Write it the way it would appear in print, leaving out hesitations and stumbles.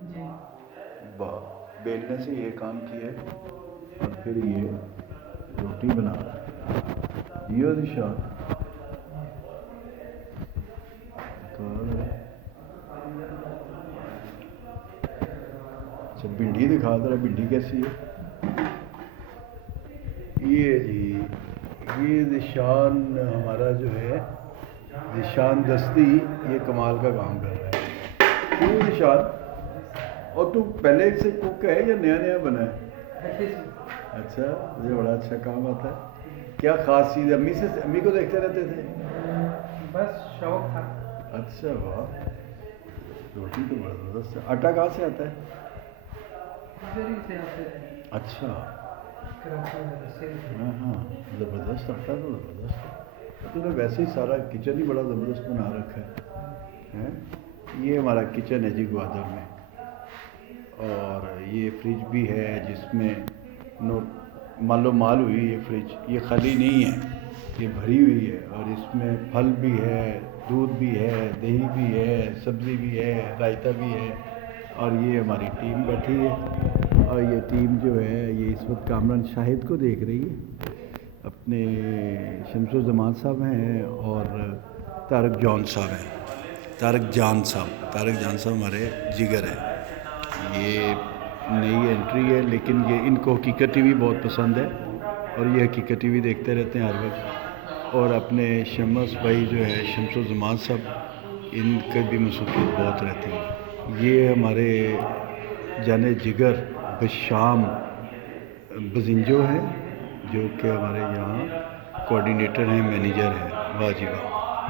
جی بیلنے سے یہ کام کیا ہے اور پھر یہ روٹی بنا رہا ہے، یہ نشان اچھا بھنڈی دکھا دے رہا، بھنڈی کیسی ہے؟ یہ جی یہ نشان ہمارا جو ہے نشان دستی یہ کمال کا کام کر رہا ہے، کیوں نشان؟ اور تو پہلے سے کوک ہے یا نیا نیا بنا ہے؟ اچھا مجھے بڑا اچھا کام آتا ہے، کیا خاص چیز؟ امی کو دیکھتے رہتے تھے؟ بس شوق تھا۔ اچھا واہ، روٹی تو بڑا زبردست ہے۔ آٹا کہاں سے آتا ہے؟ ادھر ہی سے آتے تھے اچھا کراچی میں سے۔ ہاں ہاں، زبردست آٹا تو زبردست ہے، تو نے ویسے ہی سارا کچن ہی بڑا زبردست بنا رکھا ہے۔ یہ ہمارا کچن ہے جی گوادر میں، اور یہ فریج بھی ہے جس میں مالو مال ہوئی یہ فریج، یہ خالی نہیں ہے، یہ بھری ہوئی ہے، اور اس میں پھل بھی ہے، دودھ بھی ہے، دہی بھی ہے، سبزی بھی ہے، رائتہ بھی ہے، اور یہ ہماری ٹیم بیٹھی ہے، اور یہ ٹیم جو ہے یہ اس وقت کامران شاہد کو دیکھ رہی ہے، اپنے شمس الزمان صاحب ہیں اور طارق جان صاحب ہیں، طارق جان صاحب ہمارے جگر ہیں۔ یہ نئی انٹری ہے لیکن یہ ان کو حقیقت ٹی وی بہت پسند ہے اور یہ حقیقت ٹی وی دیکھتے رہتے ہیں ہر وقت، اور اپنے شمس بھائی جو ہے شمس الزمان صاحب ان کا بھی مصروفیت بہت رہتی ہے۔ یہ ہمارے جانے جگر بشام بزنجو ہیں جو کہ ہمارے یہاں کوآرڈینیٹر ہیں، مینیجر ہیں، واہ جی واہ۔